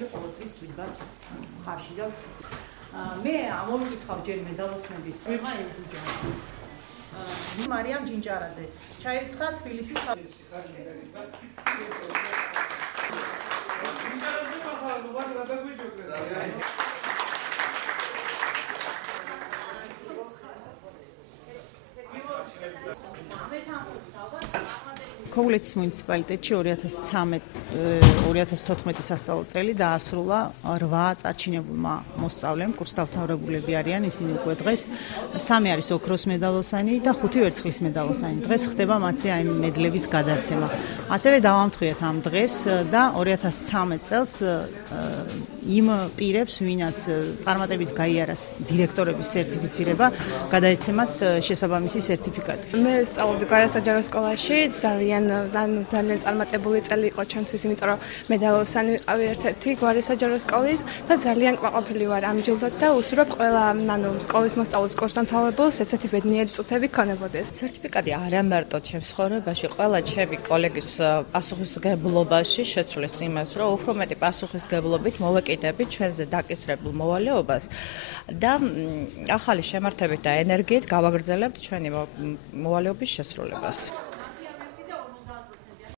მანქანები ყოველთვის გვიდგას ხარში და მე ამოვიკითხავ ჯერ მედალოსნების ვიღა ებუჯა მარიამ ჯინჯარაძე ჩაირიცხა თბილისის ქოვლეთის მუნიციპალიტეტში 2013-2014 სასწავლო წელი დაასრულა 8 წარჩინებულმა მოსწავლემ, კურსდამთავრებულები არიან, ისინი უკვე დღეს 3 არის ოქროს მედალოსანი და 5 ვერცხლის მედალოსანი. დღეს ხდება მათი აი მედლების გადაცემა. ასევე დავამთხვიეთ ამ დღეს და 2013 წელს იმ პირებს, ვინაც წარმატებით გაიარეს დირექტორების სერტიფიცირება, გადაეცემათ შესაბამისი სერტიფიკატი. მე სწავლობდი გვარასაჯარო სკოლაში, ძალიან წარმატებული წელი იყო ჩემთვის, იმიტომ რომ მედალოსანი ვიყავი ერთ-ერთი გვარასაჯარო სკოლის და ძალიან კმაყოფილი ვარ ამ ჯილდოდ და უსურვებ ყველა სკოლის მოსწავლეს კურსდამთავრებულს ესეთი ბედნიერი წუთები ქონებოდეს. სერტიფიკატი არა მარტო ჩემს ცხოვრებაში, ყველა ჩემი კოლეგის პასუხისმგებლობაში შეცვლის იმას, რომ უფრო მეტი პასუხისმგებლობით მოვეკიდებით ჩვენზე დაკისრებულ მოვალეობას და ახალი შემართებით და ენერგიით გავაგრძელებთ ჩვენი მოვალეობის შესრულებას.